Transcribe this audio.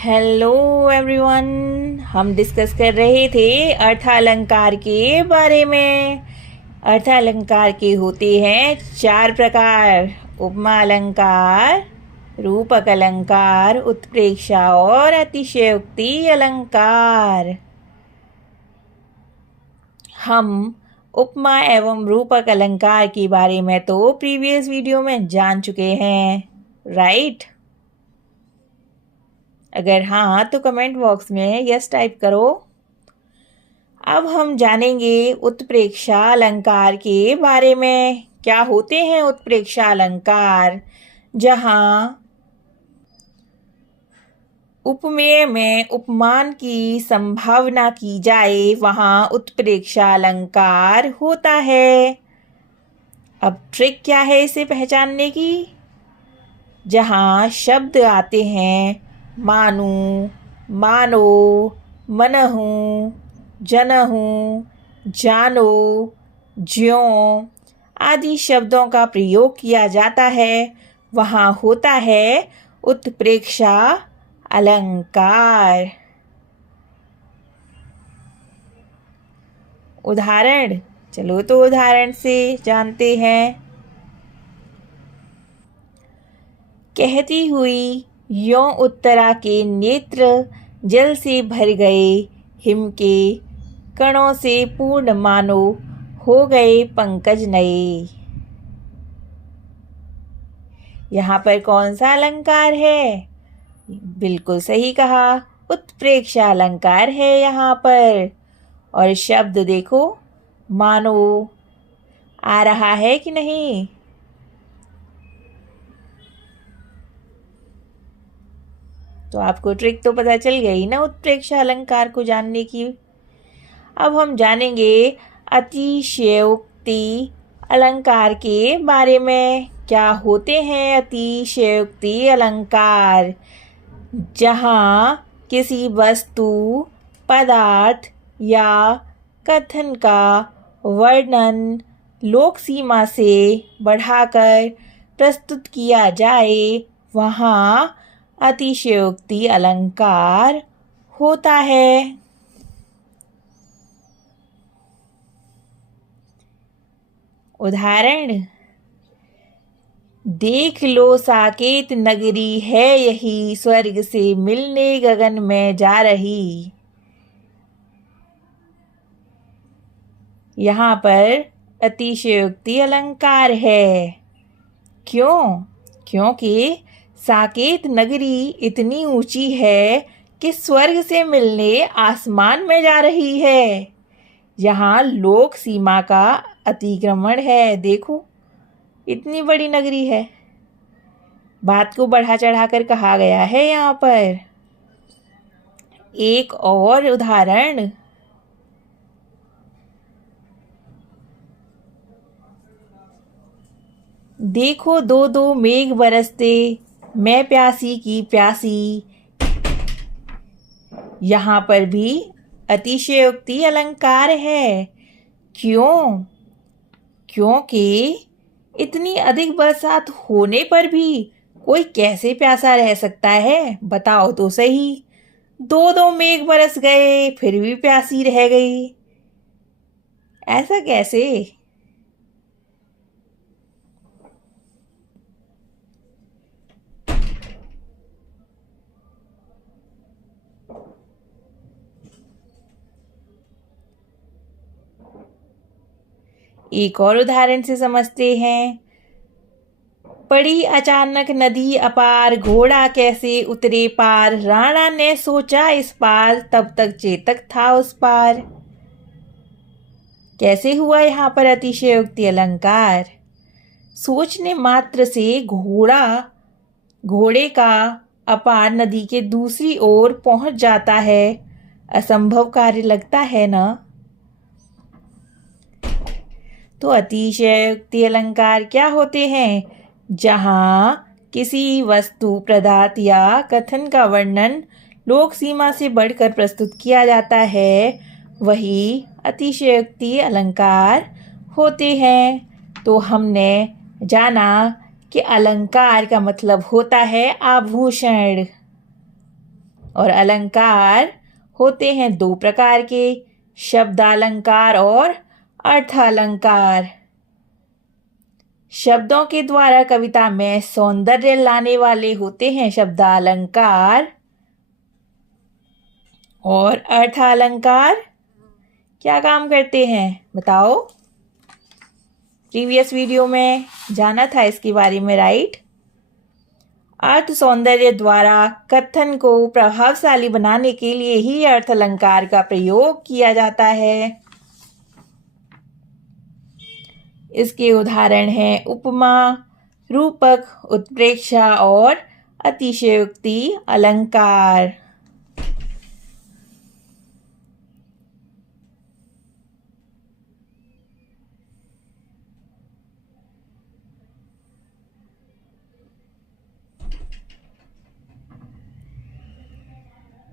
Hello everyone. हम discuss कर रहे थे अर्थालंकार के बारे में। अर्थालंकार के होते हैं 4 प्रकार: उपमा अलंकार, रूपक अलंकार, उत्प्रेक्षा और अतिशयोक्ति अलंकार। हम उपमा एवं रूपक अलंकार के बारे में तो प्रीवियस वीडियो में जान चुके हैं, राइट? अगर हाँ तो कमेंट बॉक्स में यस टाइप करो। अब हम जानेंगे उत्प्रेक्षा अलंकार के बारे में। क्या होते हैं उत्प्रेक्षा अलंकार? जहाँ उपमेय में उपमान की संभावना की जाए वहाँ उत्प्रेक्षा अलंकार होता है। अब ट्रिक क्या है इसे पहचानने की? जहाँ शब्द आते हैं मानू, मानो, मनहु, जनहु, जानो, ज्यों आदि शब्दों का प्रयोग किया जाता है, वहाँ होता है उत्प्रेक्षा अलंकार। उदाहरण, चलो तो उदाहरण से जानते हैं। कहती हुई यों उत्तरा के नेत्र जल से भर गए, हिम के कणों से पूर्ण मानो हो गए पंकज नए। यहाँ पर कौन सा अलंकार है? बिल्कुल सही कहा, उत्प्रेक्षा अलंकार है यहाँ पर। और शब्द देखो, मानो आ रहा है कि नहीं? तो आपको ट्रिक तो पता चल गई ना उत्प्रेक्षा अलंकार को जानने की। अब हम जानेंगे अतिशयोक्ति अलंकार के बारे में। क्या होते हैं अतिशयोक्ति अलंकार? जहाँ किसी वस्तु, पदार्थ या कथन का वर्णन लोक सीमा से बढ़ाकर प्रस्तुत किया जाए, वहाँ अतिशयोक्ति अलंकार होता है। उदाहरण, देख लो साकेत नगरी है यही, स्वर्ग से मिलने गगन में जा रही। यहाँ पर अतिशयोक्ति अलंकार है। क्यों? क्योंकि साकेत नगरी इतनी ऊंची है कि स्वर्ग से मिलने आसमान में जा रही है। यहाँ लोक सीमा का अतिक्रमण है। देखो, इतनी बड़ी नगरी है। बात को बढ़ा चढ़ाकर कहा गया है यहाँ पर। एक और उदाहरण, देखो दो दो मेघ बरसते, मैं प्यासी की प्यासी। यहाँ पर भी अतिशयोक्ति अलंकार है। क्यों? क्योंकि इतनी अधिक बरसात होने पर भी कोई कैसे प्यासा रह सकता है? बताओ तो सही। दो दो मेघ बरस गए फिर भी प्यासी रह गई, ऐसा कैसे? एक और उदाहरण से समझते हैं। पड़ी अचानक नदी अपार, घोड़ा कैसे उतरे पार, राणा ने सोचा इस पार, तब तक चेतक था उस पार। कैसे हुआ यहाँ पर अतिशयोक्ति अलंकार? सोचने मात्र से घोड़े का अपार नदी के दूसरी ओर पहुंच जाता है। असंभव कार्य लगता है ना? तो अतिशयोक्ति अलंकार क्या होते हैं? जहाँ किसी वस्तु, पदार्थ या कथन का वर्णन लोक सीमा से बढ़कर प्रस्तुत किया जाता है, वही अतिशयोक्ति अलंकार होते हैं। तो हमने जाना कि अलंकार का मतलब होता है आभूषण। और अलंकार होते हैं दो प्रकार के, शब्दालंकार और अर्थालंकार। शब्दों के द्वारा कविता में सौंदर्य लाने वाले होते हैं शब्दालंकार, और अर्थालंकार क्या काम करते हैं बताओ? प्रीवियस वीडियो में जाना था इसके बारे में, राइट? अर्थ सौंदर्य द्वारा कथन को प्रभावशाली बनाने के लिए ही अर्थ अलंकार का प्रयोग किया जाता है। इसके उदाहरण हैं उपमा, रूपक, उत्प्रेक्षा और अतिशयोक्ति अलंकार।